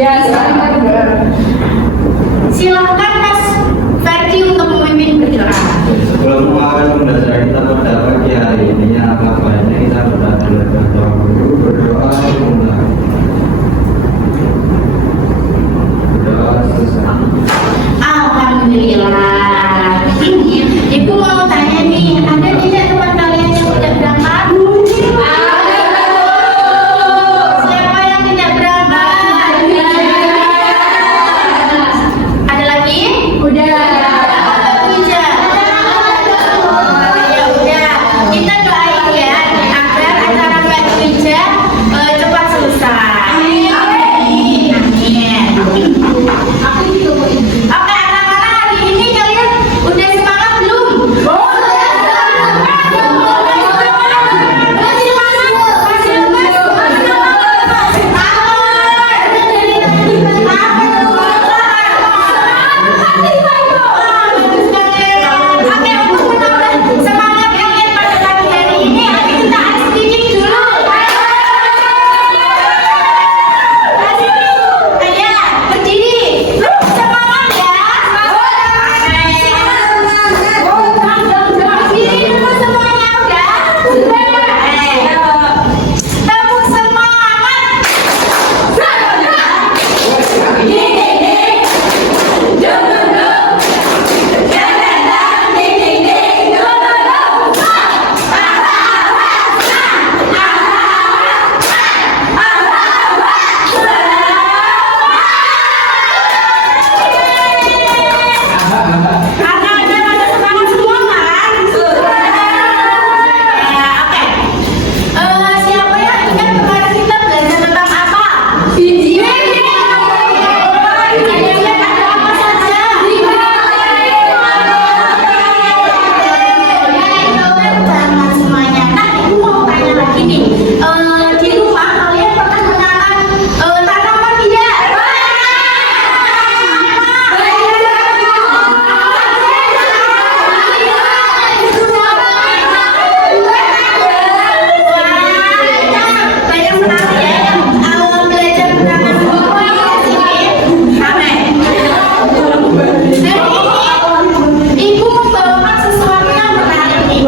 Ya, sekarang kita Silakan Mas Ferdi untuk memimpin berdoa. Sebelum mengawal pembelajaran kita pada pagi hari ini, apa baiknya kita berdoa dulu. Berdoa selesai. Alhamdulillah. Ibu mau tanya nih, ada tidak teman kalian yang tidak berangkat? Siapa yang tidak berangkat? Ada lagi? Udah. Ya udah. Kita doain ya agar acara Mbak Wija cepat selesai. Amin. Oke, anak-anak, hari ini kalian udah semangat belum? Semangat kalian pada pagi hari ini. Ayo kita speaking dulu. Ayo, berdiri. Semangat ya. Berdiri dulu semuanya udah. Tepuk semangat. Ada semangat semua kan? Oke. Siapa yang ingat kemarin kita belajar tentang apa? Biji. Ada yang ingat ada apa saja? Banget semuanya. Nah, ibu mau tanya lagi nih. Di rumah kalian pernah menanam tanaman tidak? Banyak sekali ya yang belajar menanam bunga di sini. Ibu membawakan sesuatu yang menarik nih.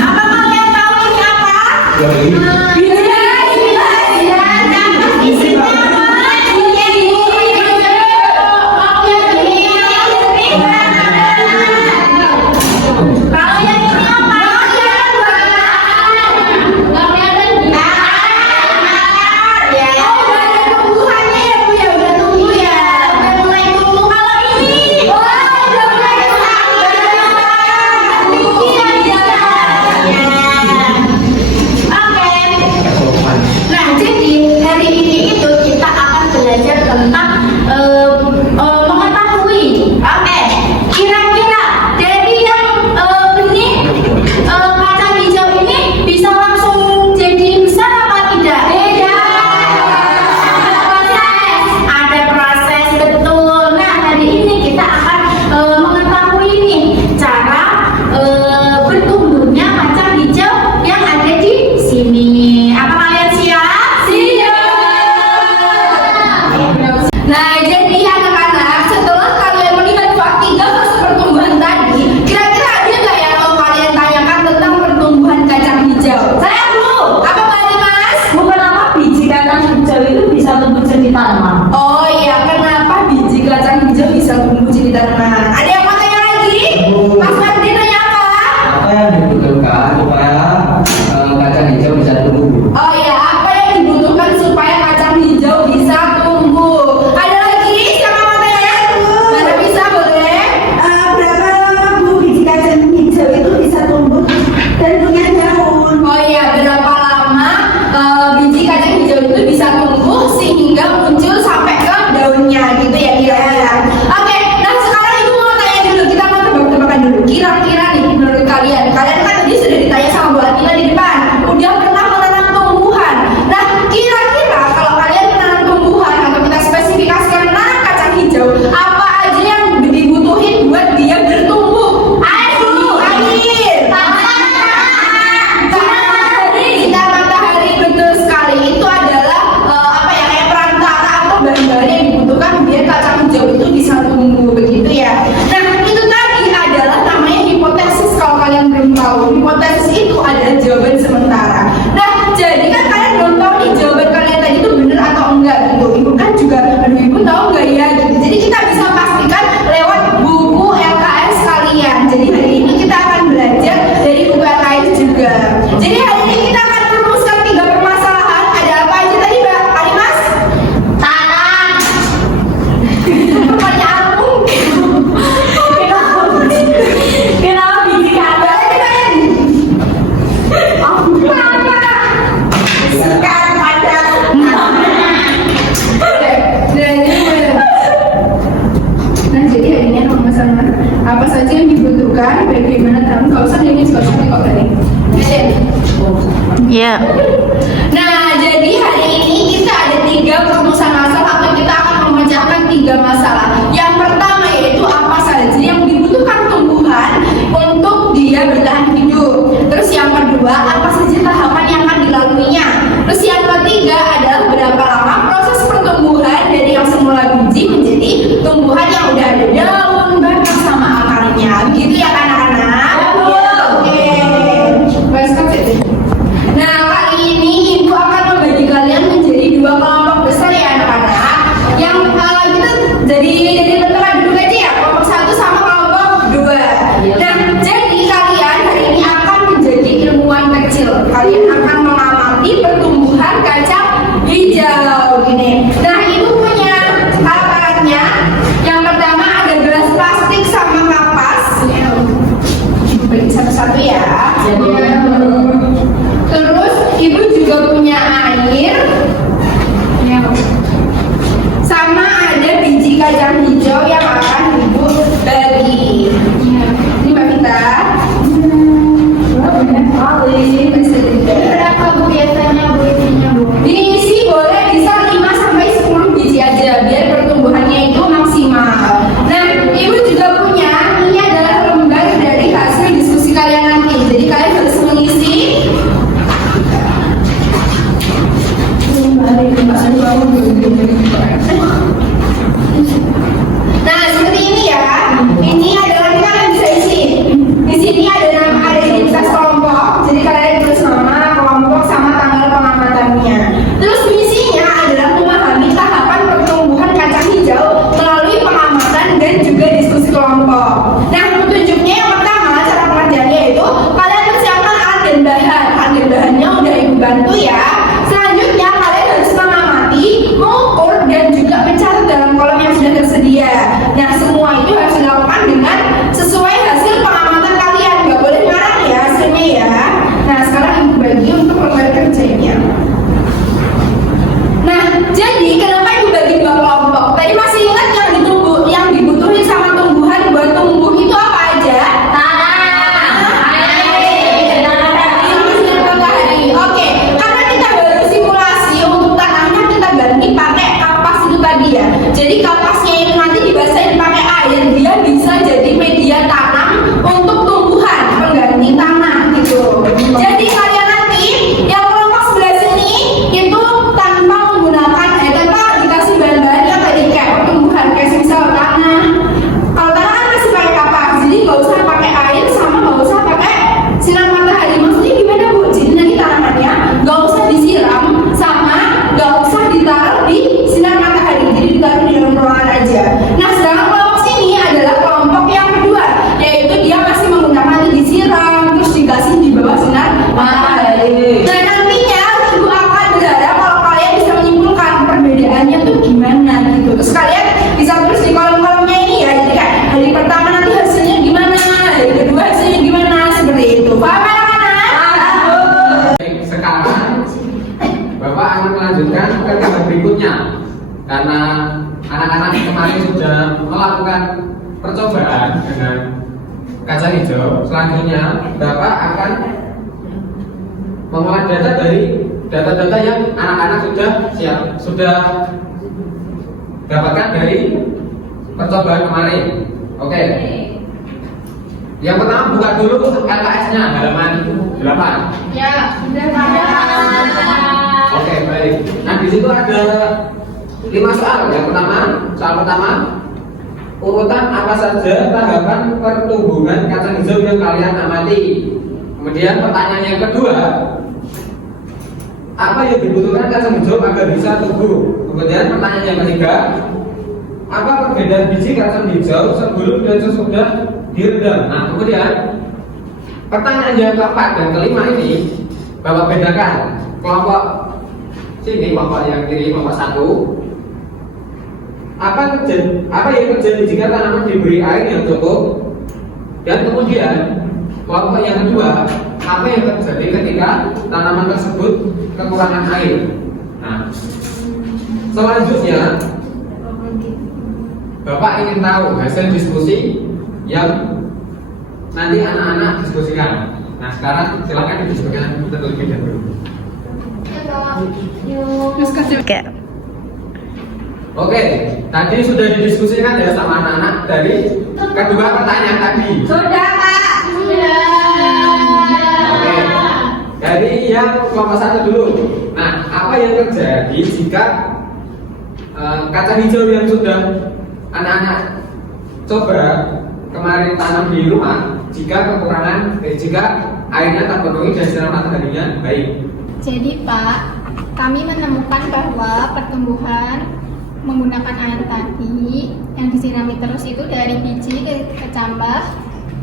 Apa kalian tahu ini apa? Kalau yang ini apa? Ya, udah ada tumbuhannya ya Bu ya, udah tumbuh ya, udah mulai tumbuh. Kalau ini, udah mulai Oke. Nah, jadi hari ini itu kita akan belajar tentang mengetahui. Oke. Kira-kira dari yang benih kacang hijau ini bisa langsung jadi besar apa tidak? Ada proses betul. Nah, hari ini kita akan mengetahui nih cara bertumbuhnya kacang hijau yang ada di sini. Apa kalian siap? Siap. Nah, jadi anak-anak, setelah kalian melihat tiga fase pertumbuhan tadi, kira-kira ada nggak yang mau kalian tanyakan tentang pertumbuhan kacang hijau? Saya dulu. Apa tadi Mas? Kenapa biji kacang hijau itu bisa tumbuh jadi tanaman? Oh iya, kenapa biji kacang hijau bisa tumbuh jadi tanaman? Ada yang mau tanya lagi? Mas Ferdi nanya apa? Apa yang dibutuhkan supaya kacang hijau bisa tumbuh? Oh iya, apa yang dibutuhkan supaya kacang hijau bisa tumbuh? Ada lagi? Siapa mau tanya? Mana bisa boleh? Berapa lama Bu biji kacang hijau itu bisa tumbuh dan punya daun? Oh iya, berapa lama biji kacang hijau itu bisa tumbuh sehingga muncul sampai ke daunnya gitu ya kira-kira. Oke, nah sekarang ibu mau tanya dulu, kita mau tebak-tebakan dulu. Kira-kira nih menurut kalian kan tadi sudah ditanya sama Bu Atila di depan, udah pernah menanam tumbuhan. Nah, kira-kira kalau kalian menanam tumbuhan atau kita spesifikasikan menanam kacang hijau, apa aja yang dibutuhin buat dia bertumbuh? Air, air, matahari, sinar matahari, betul. bagaimana kamu? Gak usah nih, gak usah kok tadi. Iya. Nah, jadi hari ini kita ada 3 perumusan masalah atau kita akan memecahkan 3 masalah. Yang pertama yaitu apa saja yang dibutuhkan tumbuhan untuk dia bertahan hidup. Terus yang kedua, apa saja tahapan yang akan dilaluinya. Terus yang ketiga adalah berapa lama proses pertumbuhan dari yang semula biji menjadi tumbuhan yang udah ada daun, batang sama akarnya. Begitu ya anak-anak? Ya, oke. Baik sekali. Nah, kali ini Ibu akan membagi kalian menjadi 2 kelompok besar ya anak-anak. Yang kita dari bentuk dulu aja ya, kelompok 1 sama kelompok 2. Nah, jadi kalian hari ini akan menjadi ilmuwan kecil. Kalian akan mengamati pertumbuhan kacang hijau gini. Nah, Ibu punya alat-alatnya. Yang pertama ada gelas plastik sama kapas. Ibu bagi satu-satu ya. Terus Ibu juga punya air. Sama ada biji kacang hijau yang akan Ibu bagi. Ini Mbak Vita. Berapa Bu biasanya Bu ininya Bu? Diisi boleh bisa 5 sampai 10 biji aja biar pertumbuhannya itu maksimal. Nah, Ibu juga punya, ini adalah lembar dari hasil diskusi kalian nanti. Jadi kalian harus mengisi. Nah, seperti ini ya. Ini adalah kita kalian bisa isi. Di sini ada nama, ada identitas kelompok. Jadi kalian tulis nama kelompok sama tanggal pengamatannya. Terus misinya adalah memahami tahapan pertumbuhan kacang hijau melalui pengamatan dan juga diskusi kelompok. Nah, petunjuknya yang pertama cara pengerjaannya yaitu kalian persiapkan alat dan bahan. Alat dan bahannya udah Ibu bantu ya. Selanjutnya kalian harus mengamati, mengukur dan juga mencatat dalam kolom yang sudah tersedia. Nah, semua itu harus dilakukan dengan sesuai hasil pengamatan kalian. Gak boleh ngarang ya hasilnya ya. Nah, sekarang Ibu bagi untuk lembar kerjanya. Nah, jadi kenapa Ibu bagi 2 kelompok? Tadi masih ingat yang dibutuhin sama tumbuhan buat tumbuh itu apa aja? Oke, karena kita baru simulasi untuk tanahnya kita ganti pakai kapas itu tadi ya. Jadi kapasnya itu nanti dibasahin pakai air, dia bisa jadi media tanam untuk tumbuhan, pengganti tanah gitu. Jadi kalian nanti yang kelompok sebelah sini itu tanpa menggunakan tanpa dikasih bahan-bahan yang tadi kayak pertumbuhan kayak misal tanah. Kalau tanah kan masih pakai kapas, jadi nggak usah pakai air sama nggak usah pakai sinar matahari. Maksudnya gimana Bu? Jadi nanti tanamannya nggak usah disiram sama nggak usah ditaruh di sinar matahari, jadi ditaruh di dalam ruangan aja. Nah, sedangkan kelompok sini adalah kelompok yang kedua, yaitu dia masih menggunakan disiram terus dikasih di bawah sinar matahari. Nah, nantinya Ibu akan berharap kalau kalian bisa menyimpulkan perbedaannya tuh gimana gitu. Terus kalian bisa tulis di kolom-kolomnya ini ya. Jadi kayak hari pertama nanti hasilnya gimana, hari kedua hasilnya gimana, seperti itu. Paham anak-anak? Sekarang Bapak akan melanjutkan ke tahap berikutnya karena anak-anak kemarin sudah melakukan percobaan dengan kacang hijau. Selanjutnya Bapak akan mengolah data dari data-data yang anak-anak sudah dapatkan dari percobaan kemarin. Oke. Yang pertama buka dulu LKS-nya halaman 8. Ya, sudah Oke, baik. Nah, di situ ada 5 soal. Yang pertama, soal pertama, urutan apa saja tahapan pertumbuhan kacang hijau yang kalian amati. Kemudian pertanyaan yang kedua, apa yang dibutuhkan kacang hijau agar bisa tumbuh? Kemudian pertanyaan yang ketiga, apa perbedaan biji kacang hijau sebelum dan sesudah direndam? Nah, kemudian pertanyaan yang keempat dan kelima ini Bapak bedakan kelompok sini, kelompok yang kiri, kelompok 1. Apa yang terjadi jika tanaman diberi air yang cukup? Dan kemudian kelompok yang kedua, apa yang terjadi ketika tanaman tersebut kekurangan air? Nah, selanjutnya Bapak ingin tahu hasil diskusi yang nanti anak-anak diskusikan. Nah sekarang silakan didiskusikan terlebih dahulu. Oke, tadi sudah didiskusikan ya sama anak-anak dari kedua pertanyaan tadi. Sudah Pak. Oke, dari yang kelompok 1 dulu. Nah, apa yang terjadi jika kacang hijau yang sudah anak-anak coba kemarin tanam di rumah, jika airnya terpenuhi dan sinar mataharinya baik? Jadi Pak, kami menemukan bahwa pertumbuhan menggunakan air tadi yang disirami terus itu dari biji ke kecambah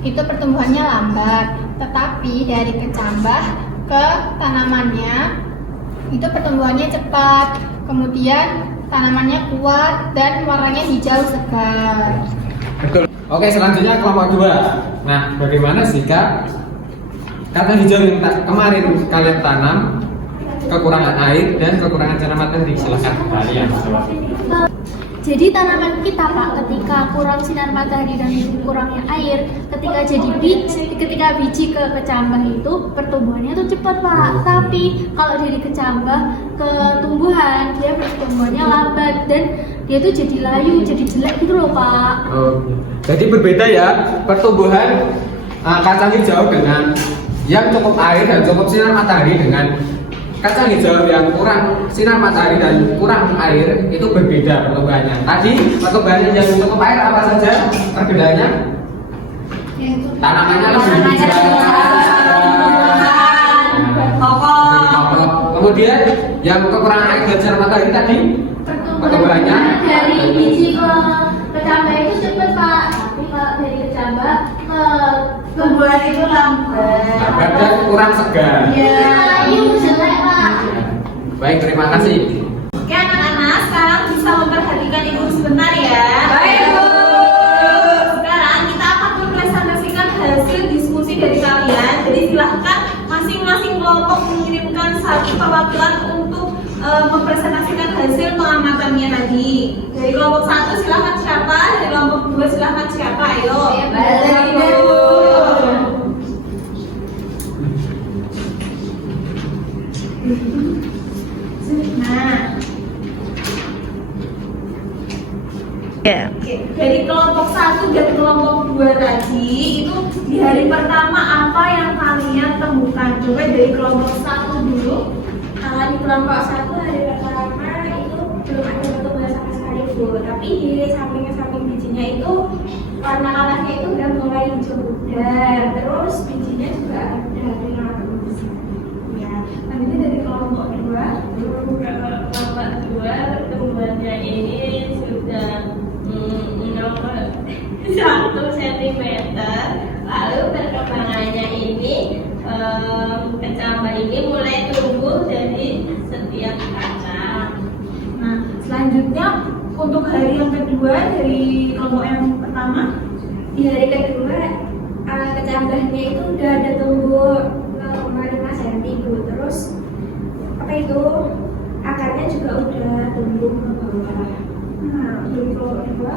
itu pertumbuhannya lambat, tetapi dari kecambah ke tanamannya itu pertumbuhannya cepat, kemudian tanamannya kuat dan warnanya hijau segar. Betul. Oke, selanjutnya kelompok 2. Nah, bagaimana jika kacang hijau yang kemarin kalian tanam kekurangan air dan kekurangan sinar matahari? Silakan kalian jawab. Jadi tanaman kita Pak, ketika kurang sinar matahari dan kurangnya air, ketika biji ke kecambah itu pertumbuhannya tuh cepat Pak. Tapi kalau dari kecambah ke tumbuhan, dia pertumbuhannya lambat dan dia tuh jadi layu, jadi jelek gitu loh Pak. Jadi berbeda ya pertumbuhan kacang hijau dengan yang cukup air dan cukup sinar matahari dengan kacang hijau yang kurang sinar matahari dan kurang air itu berbeda pertumbuhannya. Tadi pertumbuhannya yang cukup air apa saja perbedaannya? Tanamannya lebih hijau. Kemudian yang kekurangan air dan sinar matahari tadi pertumbuhannya dari biji ke kecambah itu cepat Pak. Tapi kalau dari kecambah ke Tumbuhan itu lambat. dan kurang segar. layu jelek Pak. Baik, terima kasih. Oke anak-anak, sekarang bisa memperhatikan ibu sebentar ya. Baik, Bu. Sekarang kita akan mempresentasikan hasil diskusi dari kalian. Jadi silahkan masing-masing kelompok mengirimkan satu perwakilan untuk mempresentasikan hasil pengamatannya tadi. Dari kelompok 1 silahkan siapa, dari kelompok 2 silahkan siapa, ayo. Balik dulu. Nah, oke. Dari kelompok 1 dan kelompok 2 tadi itu di hari pertama apa yang kalian temukan? Coba dari kelompok 1 dulu. Kalau di kelompok 1 hari pertama itu belum ada pertumbuhan sama sekali Bu. Tapi di samping bijinya itu warna-warnanya itu udah mulai hijau pudar. Terus bijinya juga ada warna bagus. Ya, lanjutnya dari kelompok 2. Kelompok 2 pertumbuhannya ini sudah 1 cm, lalu perkembangannya ini kecambah ini mulai tumbuh dari setiap kacang. Nah, selanjutnya untuk hari yang kedua dari kelompok yang pertama. Di hari kedua kecambahnya itu udah ada tumbuh 0,5 cm Bu. Terus apa itu akarnya juga udah tumbuh ke bawah. Nah, dari kelompok 2.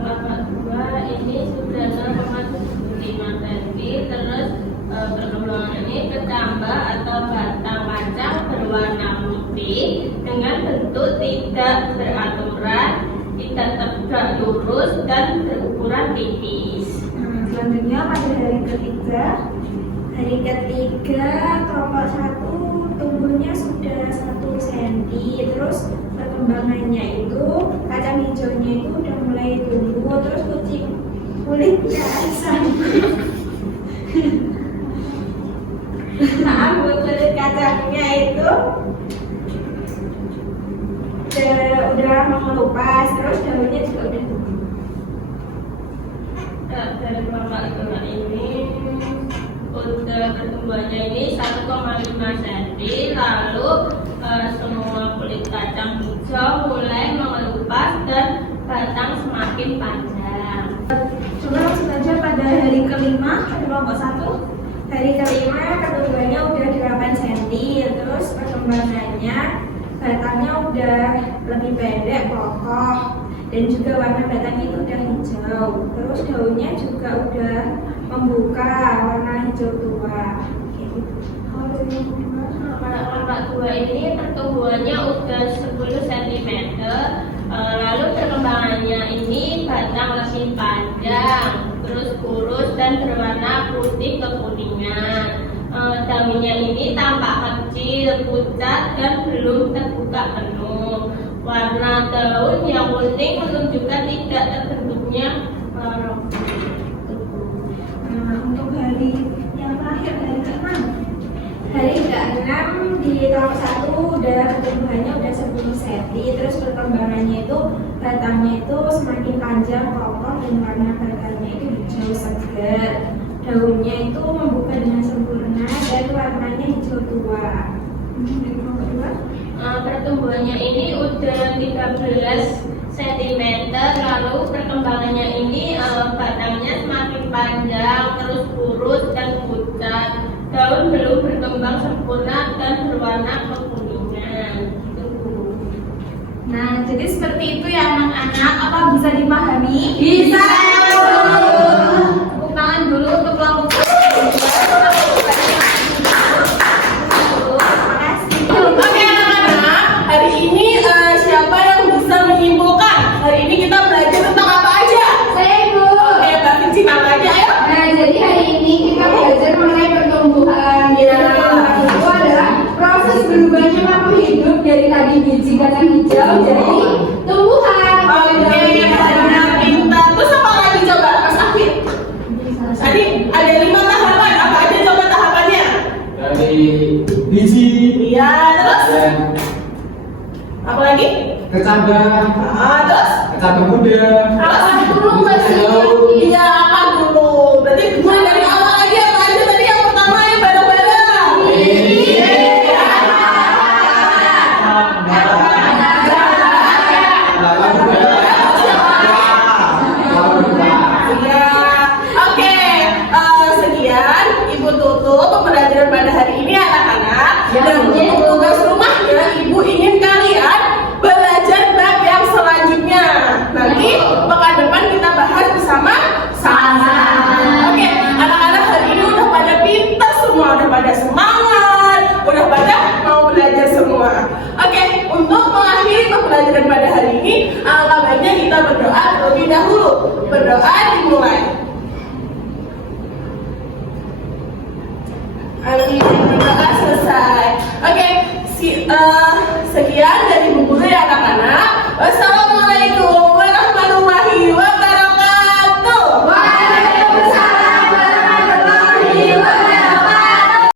Kelompok 2 ini sudah 0,75 cm, terus perkembangan ini kecambah atau batang kacang berwarna putih dengan bentuk tidak beraturan, tidak tegak lurus dan berukuran tipis. Nah, selanjutnya pada hari ketiga. Hari ketiga kelompok 1 tumbuhnya sudah 1 cm. Terus perkembangannya itu kacang hijaunya itu udah mulai tumbuh, terus kulitnya asam. Maaf, kulit kacangnya itu udah mengelupas, terus daunnya juga udah tumbuh. Dari kelompok 2 ini udah pertumbuhannya ini 1,5 cm, lalu semua kulit kacang hijau mulai mengelupas dan batang semakin panjang. coba langsung saja pada hari kelima pada kelompok 1. Hari kelima pertumbuhannya udah 8 cm, terus perkembangannya batangnya udah lebih pendek, kokoh, dan juga warna batangnya itu udah hijau. Terus daunnya juga udah membuka warna hijau tua. Pada kelompok 2 ini pertumbuhannya udah 10 cm, lalu perkembangannya ini batang lebih panjang, terus kurus dan berwarna putih kekuningan. Daunnya ini tampak kecil, pucat dan belum terbuka penuh. Warna daun yang kuning menunjukkan tidak terbentuknya Untuk hari yang terakhir, hari ke-6. Hari ke-6 di tahun 1 udah pertumbuhannya udah 10 cm, terus perkembangannya itu batangnya itu semakin panjang, kokoh dan warna batangnya itu hijau segar. Daunnya itu membuka dengan sempurna dan warnanya hijau tua. Pertumbuhannya ini udah 13 cm, lalu perkembangannya ini batangnya semakin panjang, terus kurus dan pucat. Daun belum berkembang sempurna dan berwarna kekuningan. Nah, jadi seperti itu ya anak-anak. Apa bisa dipahami? Bisa. Tepuk tangan dulu untuk kelompok. Oke anak-anak, hari ini siapa yang bisa menyimpulkan? Hari ini kita belajar tentang apa aja? Saya Ibu. Oke, Mbak Vici, apa aja ayo? Nah, jadi hari ini kita belajar mengenai pertumbuhan. Iya. Itu adalah proses berubahnya makhluk hidup dari tadi biji kacang hijau jadi tumbuhan. Oke, anak pintar. Terus apa lagi coba Mas Afid? Tadi ada 5 tahapan. Apa aja coba tahapannya? Dari biji Iya, terus dan apa lagi? kecambah, Terus kecambah muda, Dulu masih iya apa dulu? Berarti mulai dari awal lagi apa aja tadi yang pertama yang bareng-bareng. Iya. Oke, sekian Ibu tutup pembelajaran pada hari ini anak-anak. Dan untuk tugas rumahnya, Ibu ingin kalian belajar bab yang selanjutnya. Nanti pekan depan kita bahas bersama-sama. Oke, anak-anak hari ini udah pada pintar semua, udah pada semangat, udah pada mau belajar semua. Oke, untuk mengakhiri pembelajaran pada hari ini, alangkah baiknya kita berdoa terlebih dahulu. Berdoa dimulai. Amin, berdoa selesai. Oke, sekian dari Bu Guru ya anak-anak. Wassalamualaikum